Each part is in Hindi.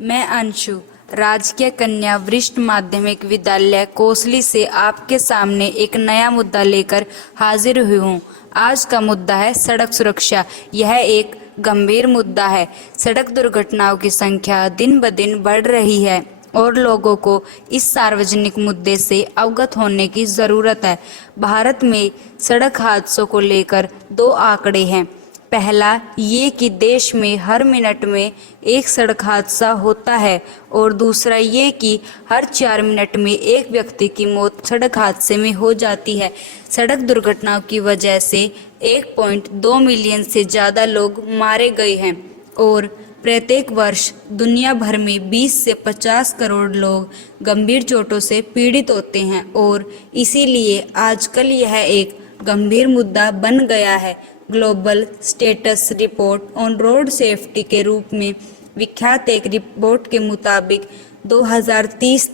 मैं अंशु राजकीय कन्या वरिष्ठ माध्यमिक विद्यालय कोसली से आपके सामने एक नया मुद्दा लेकर हाजिर हुई हूँ। आज का मुद्दा है सड़क सुरक्षा। यह एक गंभीर मुद्दा है। सड़क दुर्घटनाओं की संख्या दिन ब दिन बढ़ रही है और लोगों को इस सार्वजनिक मुद्दे से अवगत होने की ज़रूरत है। भारत में सड़क हादसों को लेकर दो आंकड़े हैं। पहला ये कि देश में हर मिनट में एक सड़क हादसा होता है और दूसरा ये कि हर 4 मिनट में एक व्यक्ति की मौत सड़क हादसे में हो जाती है। सड़क दुर्घटनाओं की वजह से 1.2 मिलियन से ज़्यादा लोग मारे गए हैं और प्रत्येक वर्ष दुनिया भर में 20 से 50 करोड़ लोग गंभीर चोटों से पीड़ित होते हैं और इसीलिए आजकल यह एक गंभीर मुद्दा बन गया है। Global status report on road safety के रूप में विख्यात एक रिपोर्ट के मुताबिक 2030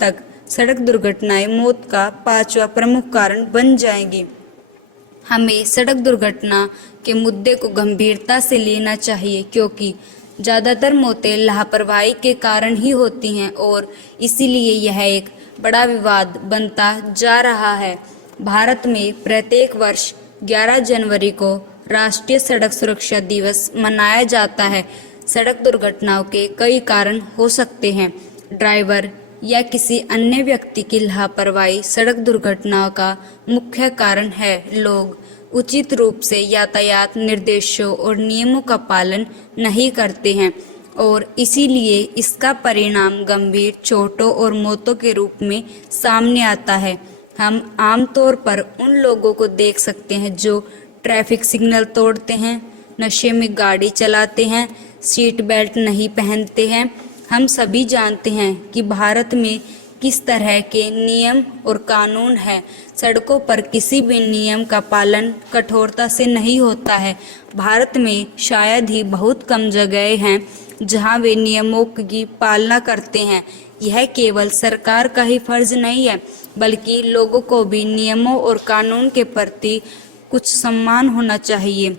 तक सड़क दुर्घटनाएं मौत का 5वां प्रमुख कारण बन जाएंगी। हमें सड़क दुर्घटना के मुद्दे को गंभीरता से लेना चाहिए क्योंकि ज़्यादातर मौतें लापरवाही के कारण ही होती हैं और इसीलिए यह एक बड़ा विवाद बनता जा रहा है। भारत में प्रत्येक वर्ष 11 जनवरी को राष्ट्रीय सड़क सुरक्षा दिवस मनाया जाता है। सड़क दुर्घटनाओं के कई कारण हो सकते हैं। ड्राइवर या किसी अन्य व्यक्ति की लापरवाही सड़क दुर्घटनाओं का मुख्य कारण है। लोग उचित रूप से यातायात निर्देशों और नियमों का पालन नहीं करते हैं और इसीलिए इसका परिणाम गंभीर चोटों और मौतों के रूप में सामने आता है। हम आमतौर पर उन लोगों को देख सकते हैं जो ट्रैफिक सिग्नल तोड़ते हैं, नशे में गाड़ी चलाते हैं, सीट बेल्ट नहीं पहनते हैं। हम सभी जानते हैं कि भारत में किस तरह के नियम और कानून हैं। सड़कों पर किसी भी नियम का पालन कठोरता से नहीं होता है। भारत में शायद ही बहुत कम जगह हैं जहां वे नियमों की पालना करते हैं। यह केवल सरकार का ही फर्ज नहीं है बल्कि लोगों को भी नियमों और कानून के प्रति कुछ सम्मान होना चाहिए।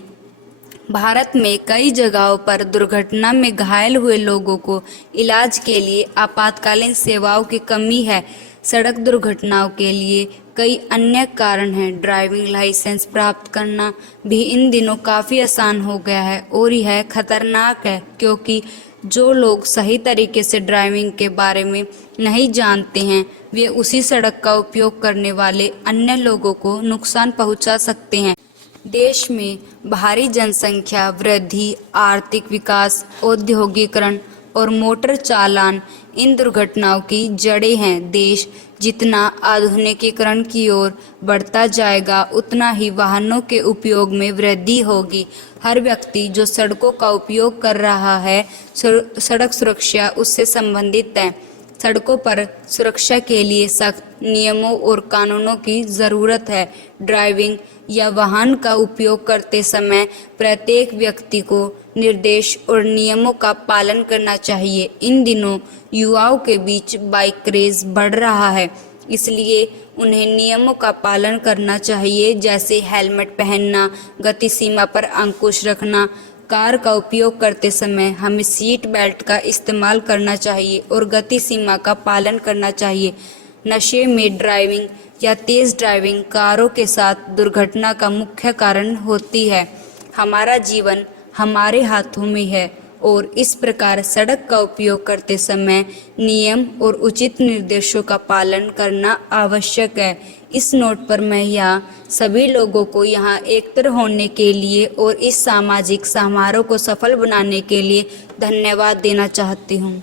भारत में कई जगहों पर दुर्घटना में घायल हुए लोगों को इलाज के लिए आपातकालीन सेवाओं की कमी है। सड़क दुर्घटनाओं के लिए कई अन्य कारण हैं। ड्राइविंग लाइसेंस प्राप्त करना भी इन दिनों काफ़ी आसान हो गया है और यह खतरनाक है क्योंकि जो लोग सही तरीके से ड्राइविंग के बारे में नहीं जानते हैं वे उसी सड़क का उपयोग करने वाले अन्य लोगों को नुकसान पहुंचा सकते हैं। देश में भारी जनसंख्या वृद्धि, आर्थिक विकास, औद्योगिकरण और मोटर चालान इन दुर्घटनाओं की जड़ें हैं। देश जितना आधुनिकीकरण की ओर बढ़ता जाएगा उतना ही वाहनों के उपयोग में वृद्धि होगी। हर व्यक्ति जो सड़कों का उपयोग कर रहा है, सड़क सुरक्षा उससे संबंधित है। सड़कों पर सुरक्षा के लिए सख्त नियमों और कानूनों की ज़रूरत है। ड्राइविंग या वाहन का उपयोग करते समय प्रत्येक व्यक्ति को निर्देश और नियमों का पालन करना चाहिए। इन दिनों युवाओं के बीच बाइक क्रेज़ बढ़ रहा है, इसलिए उन्हें नियमों का पालन करना चाहिए, जैसे हेलमेट पहनना, गति सीमा पर अंकुश रखना। कार का उपयोग करते समय हमें सीट बेल्ट का इस्तेमाल करना चाहिए और गति सीमा का पालन करना चाहिए। नशे में ड्राइविंग या तेज़ ड्राइविंग कारों के साथ दुर्घटना का मुख्य कारण होती है। हमारा जीवन हमारे हाथों में है और इस प्रकार सड़क का उपयोग करते समय नियम और उचित निर्देशों का पालन करना आवश्यक है। इस नोट पर मैं यहाँ सभी लोगों को यहाँ एकत्र होने के लिए और इस सामाजिक समारोह को सफल बनाने के लिए धन्यवाद देना चाहती हूँ।